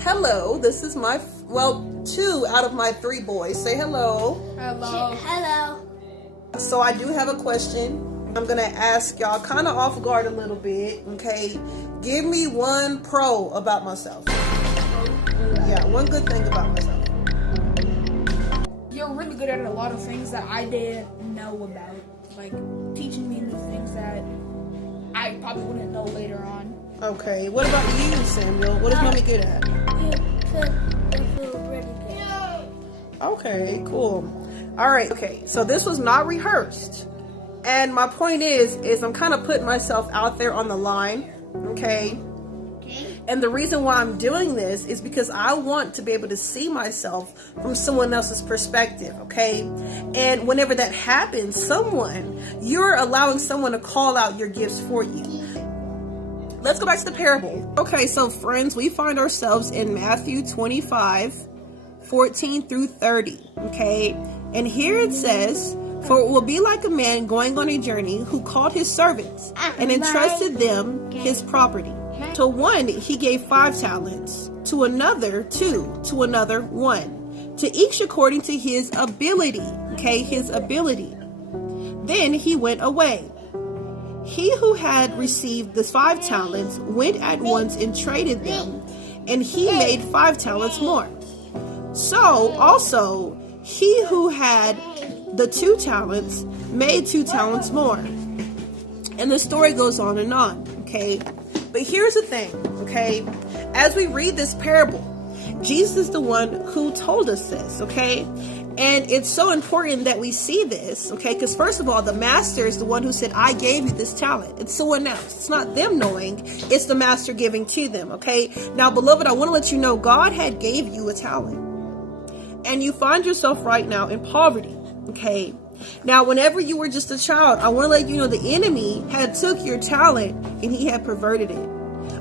Hello, this is two out of my three boys. Say hello. Hello. Hello. So I do have a question. I'm going to ask y'all kind of off guard a little bit, okay? Give me one pro about myself. Yeah, one good thing about myself. You're really good at a lot of things that I didn't know about. Like teaching me new things that I probably wouldn't know later on. Okay, what about you, Samuel? What is mommy good at? You cook the food really good. Okay, cool. All right, okay, so this was not rehearsed. And my point is I'm kind of putting myself out there on the line, okay? And the reason why I'm doing this is because I want to be able to see myself from someone else's perspective, okay? And whenever that happens, you're allowing someone to call out your gifts for you. Let's go back to the parable. Okay, so friends, we find ourselves in Matthew 25:14 through 30, okay? And here it says, "For it will be like a man going on a journey who called his servants and entrusted them his property. To one he gave 5 talents, to another 2, to another 1, to each according to his ability." Okay, his ability. "Then he went away. He who had received the 5 talents went at once and traded them, and he made 5 talents more. So also he who had the 2 talents made 2 talents more." And the story goes on and on, okay? But here's the thing, okay? As we read this parable, Jesus is the one who told us this, okay? And it's so important that we see this, okay? Because first of all, the master is the one who said, "I gave you this talent." It's someone else. It's not them knowing. It's the master giving to them, okay? Now, beloved, I want to let you know God had gave you a talent. And you find yourself right now in poverty, okay? Now, whenever you were just a child, I want to let you know the enemy had took your talent and he had perverted it.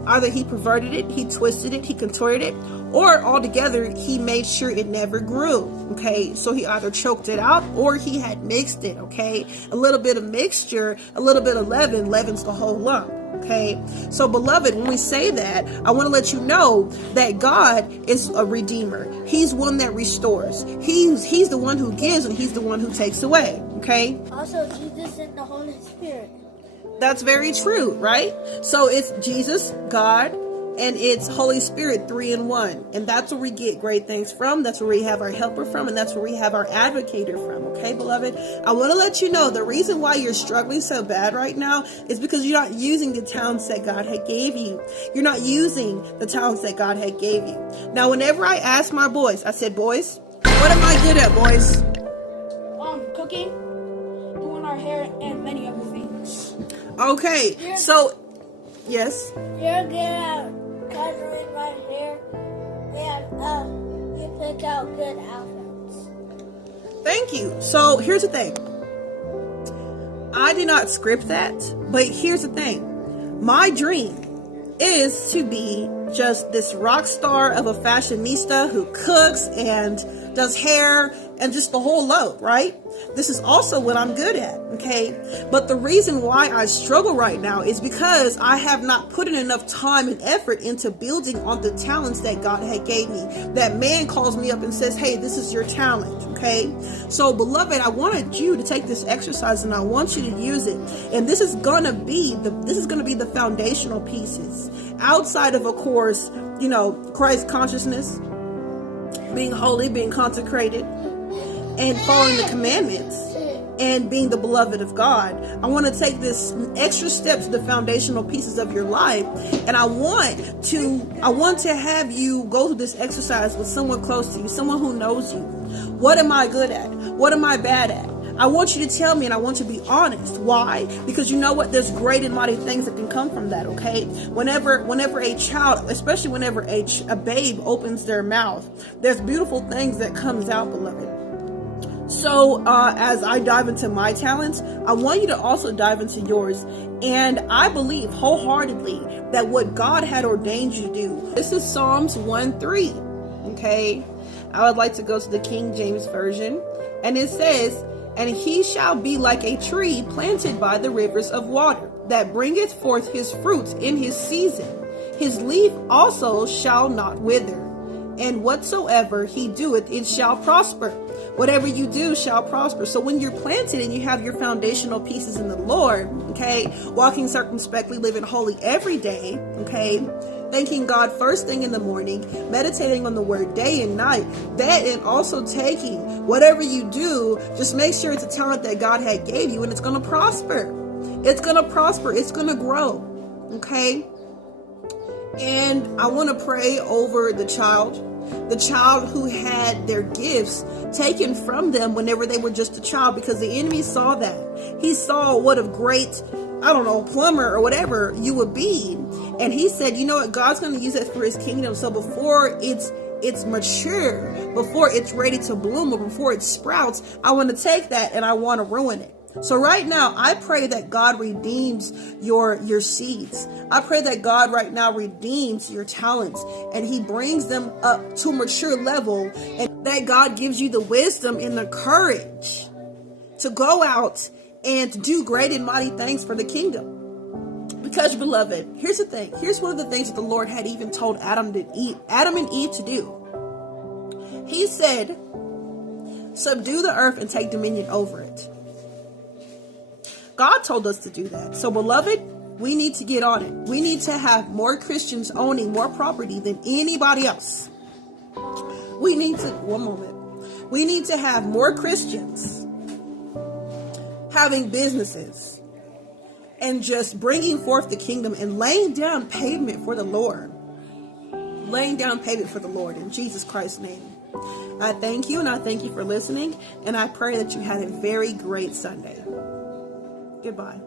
Either he perverted it, he twisted it, he contorted it, or altogether he made sure it never grew, okay? So he either choked it out or he had mixed it, okay? A little bit of mixture, a little bit of leaven, leavens the whole lump. Okay, so beloved, when we say that, I want to let you know that God is a redeemer. He's one that restores. He's the one who gives and he's the one who takes away. Okay. Also, Jesus and the Holy Spirit. That's very true, right? So it's Jesus, God, and it's Holy Spirit, 3 in 1. And that's where we get great things from. That's where we have our helper from. And that's where we have our advocator from. Okay, beloved? I want to let you know the reason why you're struggling so bad right now is because you're not using the talents that God had gave you. You're not using the talents that God had gave you. Now, whenever I ask my boys, I said, "Boys, what am I good at, boys?" Cooking, doing our hair, and many other things. Okay, so, yes? You're good at coloring my hair, and you pick out good outfits. Thank you. So here's the thing. I did not script that, but here's the thing. My dream is to be just this rock star of a fashionista who cooks and does hair and just the whole load, right? This is also what I'm good at, okay? But the reason why I struggle right now is because I have not put in enough time and effort into building on the talents that God had gave me. That man calls me up and says, "Hey, this is your talent," okay? So, beloved, I wanted you to take this exercise and I want you to use it. And this is gonna be the foundational pieces. Outside of course, Christ consciousness, being holy, being consecrated, and following the commandments, and being the beloved of God. I want to take this extra step to the foundational pieces of your life, and I want to have you go through this exercise with someone close to you, someone who knows you. What am I good at? What am I bad at? I want you to tell me, and I want you to be honest. Why? Because you know what? There's great and mighty things that can come from that, okay? Whenever a child, especially whenever a babe opens their mouth, there's beautiful things that comes out, beloved. So as I dive into my talents, I want you to also dive into yours. And I believe wholeheartedly that what God had ordained you to do. This is Psalms 1:3, okay? I would like to go to the King James Version. And it says, "And he shall be like a tree planted by the rivers of water, that bringeth forth his fruit in his season. His leaf also shall not wither, and whatsoever he doeth, it shall prosper. Whatever you do shall prosper. So when you're planted and you have your foundational pieces in the Lord, okay, walking circumspectly, living holy every day, okay, thanking God first thing in the morning, meditating on the word day and night, that, and also taking whatever you do, just make sure it's a talent that God had gave you, and it's going to prosper. It's going to prosper. It's going to grow. Okay. And I want to pray over the child who had their gifts taken from them whenever they were just a child, because the enemy saw that. He saw what a great, I don't know, plumber or whatever you would be. And he said, you know what, God's going to use that for his kingdom. So before it's mature, before it's ready to bloom, or before it sprouts, I want to take that and I want to ruin it. So right now, I pray that God redeems your seeds. I pray that God right now redeems your talents, and he brings them up to a mature level, and that God gives you the wisdom and the courage to go out and to do great and mighty things for the kingdom. Because, beloved, here's the thing. Here's one of the things that the Lord had even told Adam and Eve to do. He said, subdue the earth and take dominion over it. God told us to do that. So, beloved, we need to get on it. We need to have more Christians owning more property than anybody else. We need to have more Christians having businesses and just bringing forth the kingdom and laying down pavement for the Lord. Laying down pavement for the Lord in Jesus Christ's name. I thank you, and I thank you for listening, and I pray that you had a very great Sunday. Goodbye.